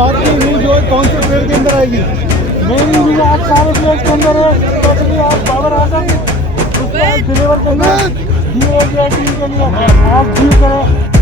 आपकी न्यूज जो है कौन से पेड़ के अंदर आएगी? मेरी न्यूज आज सारे प्लेट के अंदर है, तो आप बाबर आजम उसको डिलीवर करना है DOJ टीम के लिए। आप जी करें।